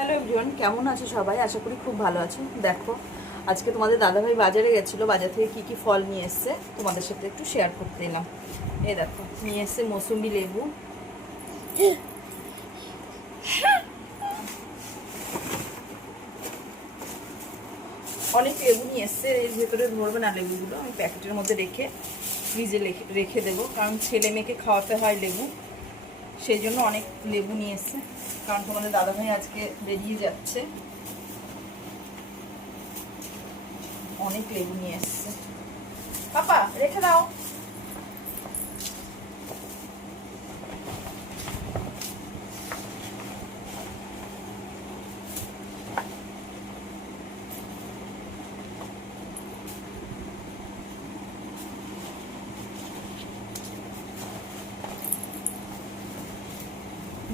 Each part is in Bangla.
হ্যালো এভরিওয়ান, কেমন আছো সবাই? আশা করি খুব ভালো আছো। দেখো, আজকে তোমাদের দাদাভাই বাজারে গেছিলো, বাজার থেকে কি কি ফল নিয়ে এসছে তোমাদের সাথে একটু শেয়ার করতে এলাম। এই দেখো, নিয়ে এসছে মৌসুম্বি লেবু, অনেক লেবু নিয়ে এসছে। এর ভেতরে ধরবে না লেবুগুলো, আমি প্যাকেটের মধ্যে রেখে ফ্রিজে রেখে দেবো, কারণ ছেলে মেয়েকে খাওয়াতে হয় লেবু, সেই জন্য অনেক লেবু নিয়ে এসছে। কারণ তোমাদের দাদাভাই আজকে বেরিয়ে যাচ্ছে, অনেক লেবু নিয়ে এসছে। পাপা রেখে দাও।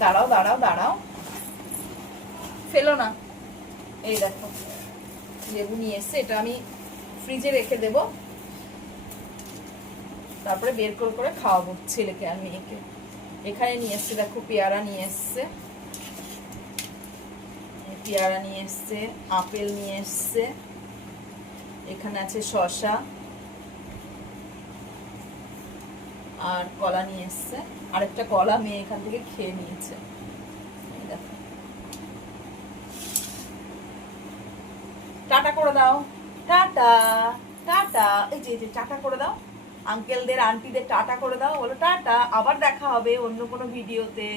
দাঁড়াও দাঁড়াও দাঁড়াও, ফেলো না। এই দেখো, লেবু নিয়ে এসছে, এটা আমি ফ্রিজে রেখে দেব, তারপরে বের করে করে খাওয়াবো ছেলেকে আর মেয়েকে। এখানে নিয়ে এসছে, দেখো পেয়ারা নিয়ে এসছে, পেয়ারা নিয়ে এসছে, আপেল নিয়ে এসছে, এখানে আছে শসা আর কলা নিয়ে এসছে। আরেকটা কলা মেয়ে এখান থেকে খেয়ে নিয়েছে। দেখো, টাটা করে দাও, টাটা টাটা, এই যে টাটা করে দাও, আঙ্কেলদের আন্টিদের টাটা করে দাও, বলো টাটা, আবার দেখা হবে অন্য কোনো ভিডিওতে।